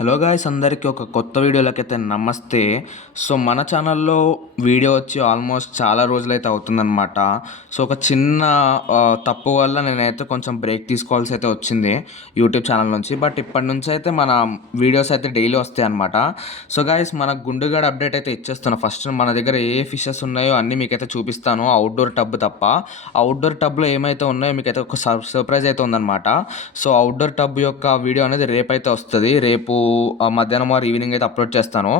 Hello guys, అందరికీ ఒక కొత్త వీడియోలకైతే నమస్తే. సో మన ఛానల్లో వీడియో వచ్చి ఆల్మోస్ట్ చాలా రోజులైతే అవుతుందన్నమాట. సో ఒక చిన్న తప్పు వల్ల నేనైతే కొంచెం బ్రేక్ తీసుకోవాల్సి అయితే వచ్చింది యూట్యూబ్ ఛానల్ నుంచి. బట్ ఇప్పటి నుంచి అయితే మన వీడియోస్ అయితే డైలీ వస్తాయి అనమాట. సో గాయ్స్, మన గుండుగాడ అప్డేట్ అయితే ఇచ్చేస్తాను. ఫస్ట్ మన దగ్గర ఏ ఫిషెస్ ఉన్నాయో అన్నీ మీకైతే చూపిస్తాను, అవుట్డోర్ టబ్ తప్ప. అవుట్డోర్ టబ్లో ఏమైతే ఉన్నాయో మీకైతే ఒక సర్ప్రైజ్ అయితే ఉందన్నమాట. సో అవుట్డోర్ టబ్ యొక్క వీడియో అనేది రేపైతే వస్తుంది. రేపు మధ్యాహ్నం ఆర్ ఈవినింగ్ అయితే అప్లోడ్ చేస్తాను.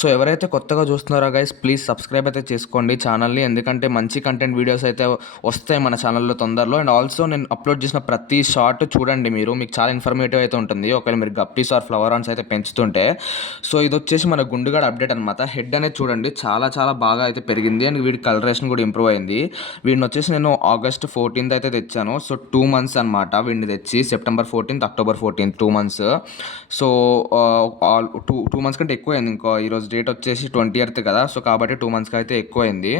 సో ఎవరైతే కొత్తగా చూస్తున్నారో గైస్, ప్లీజ్ సబ్స్క్రైబ్ అయితే చేసుకోండి ఛానల్ని, ఎందుకంటే మంచి కంటెంట్ వీడియోస్ అయితే వస్తాయి మన ఛానల్లో తొందరలో. అండ్ ఆల్సో నేను అప్లోడ్ చేసిన ప్రతి షార్ట్ చూడండి, మీకు చాలా ఇన్ఫర్మేటివ్ అయితే ఉంటుంది ఒకవేళ మీరు గప్పీస్ ఆర్ ఫ్లవర్ ఆన్స్ అయితే పెంచుతుంటే. సో ఇది వచ్చేసి మన గుండుగాడ అప్డేట్ అనమాట. హెడ్ అనేది చూడండి, చాలా చాలా బాగా అయితే పెరిగింది. అండ్ వీడి కలరేషన్ కూడా ఇంప్రూవ్ అయింది. వీడిని వచ్చేసి నేను August 14th అయితే తెచ్చాను. సో 2 months అనమాట వీడిని తెచ్చి, September 14th October 14th 2 months. So two months కంటే ఎక్కువ అయింది. ఇంకో ఈరోజు డేట్ వచ్చేసి 20th కదా, సో కాబట్టి 2 monthsకి అయితే ఎక్కువైంది.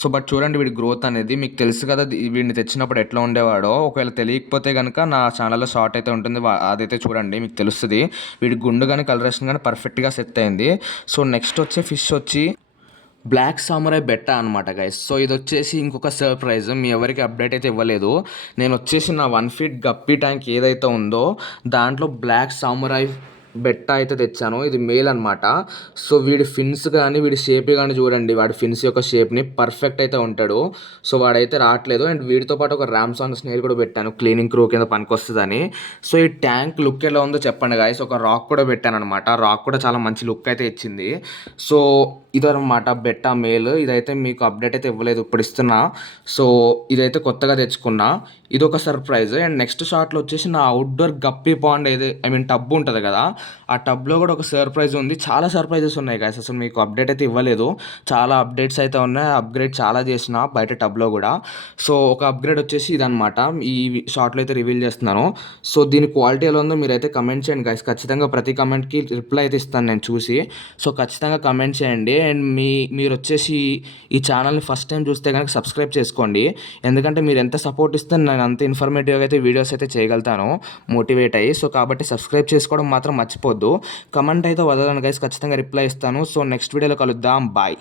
సో బట్ చూడండి వీడి గ్రోత్ అనేది మీకు తెలుసు కదా, వీడిని తెచ్చినప్పుడు ఎట్లా ఉండేవాడో. ఒకవేళ తెలియకపోతే కనుక నా ఛానల్లో షార్ట్ అయితే ఉంటుంది, అదైతే చూడండి మీకు తెలుస్తుంది. వీడి గుండు కానీ కలరేషన్ కానీ పర్ఫెక్ట్గా సెట్ అయింది. సో నెక్స్ట్ వచ్చే ఫిష్ వచ్చి బ్లాక్ సామురాయ్ బెట్టా అనమాట గైస్. సో ఇది వచ్చేసి ఇంకొక సర్ప్రైజ్, మీ ఎవరికి అప్డేట్ అయితే ఇవ్వలేదు. నేను వచ్చేసి నా 1 feet గప్పీ ట్యాంక్ ఏదైతే ఉందో దాంట్లో బ్లాక్ సామురాయ్ బెట్టా అయితే తెచ్చాను. ఇది మేల్ అనమాట. సో వీడి ఫిన్స్ కానీ వీడి షేప్ కానీ చూడండి, వాడి ఫిన్స్ యొక్క షేప్ని పర్ఫెక్ట్ అయితే ఉంటాడు. సో వాడైతే రావట్లేదు. అండ్ వీడితో పాటు ఒక ర్యామ్సాన్ స్నేల్ కూడా పెట్టాను, క్లీనింగ్ క్రూ కింద పనికొస్తుందని. సో ఈ ట్యాంక్ లుక్ ఎలా ఉందో చెప్పండి గాయస్. ఒక రాక్ కూడా పెట్టాను అనమాట, రాక్ కూడా చాలా మంచి లుక్ అయితే ఇచ్చింది. సో ఇదనమాట బెట్టా మేల్. ఇదైతే మీకు అప్డేట్ అయితే ఇవ్వలేదు, ఇప్పుడు ఇస్తున్నా. సో ఇదైతే కొత్తగా తెచ్చుకున్నా, ఇది ఒక సర్ప్రైజ్. అండ్ నెక్స్ట్ షాట్లో వచ్చేసి నా అవుట్డోర్ గప్పీ పాండ్ టబ్ ఉంటుంది కదా, ఆ టబ్లో కూడా ఒక సర్ప్రైజ్ ఉంది. చాలా సర్ప్రైజెస్ ఉన్నాయి గాయస్, అసలు మీకు అప్డేట్ అయితే ఇవ్వలేదు. చాలా అప్డేట్స్ అయితే ఉన్నాయి, అప్గ్రేడ్ చాలా చేసిన బయట టబ్లో కూడా. సో ఒక అప్గ్రేడ్ వచ్చేసి ఇదనమాట, ఈ షార్ట్లో అయితే రివీల్ చేస్తున్నాను. సో దీని క్వాలిటీ ఎలా ఉందో మీరైతే కమెంట్ చేయండి గాయస్. ఖచ్చితంగా ప్రతి కమెంట్కి రిప్లై అయితే ఇస్తాను నేను చూసి. సో ఖచ్చితంగా కమెంట్ చేయండి. అండ్ మీరు వచ్చేసి ఈ ఛానల్ని ఫస్ట్ టైం చూస్తే కనుక సబ్స్క్రైబ్ చేసుకోండి, ఎందుకంటే మీరు ఎంత సపోర్ట్ ఇస్తే నేను అంత ఇన్ఫర్మేటివ్గా అయితే వీడియోస్ అయితే చేయగలుగుతాను, మోటివేట్ అయ్యి. సో కాబట్టి సబ్స్క్రైబ్ చేసుకోవడం మాత్రం మర్చిపోద్దు. కమెంట్ అయితే వదలను గైస్, ఖచ్చితంగా రిప్లై ఇస్తాను. సో నెక్స్ట్ వీడియోలో కలుద్దాం, బాయ్.